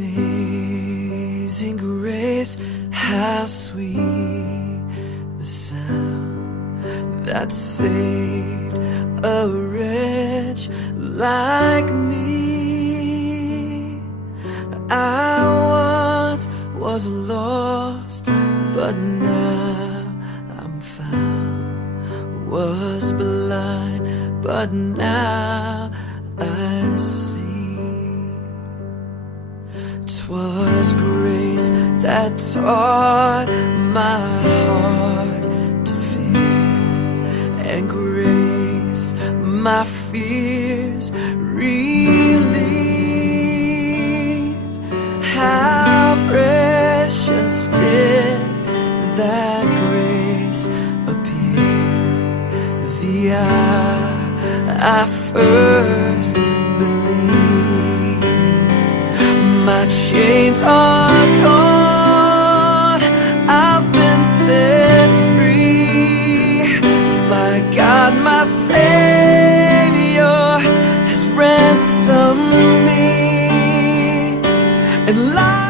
Amazing grace, how sweet the sound that saved a wretch like me. I once was lost, but now I'm found. Was blind, but now I see. 'Twas grace that taught my heart to fear, and grace my fears relieved. How precious did that grace appear the hour I first believed. My chains are gone, I've been set free. My God, my Savior has ransomed me, and life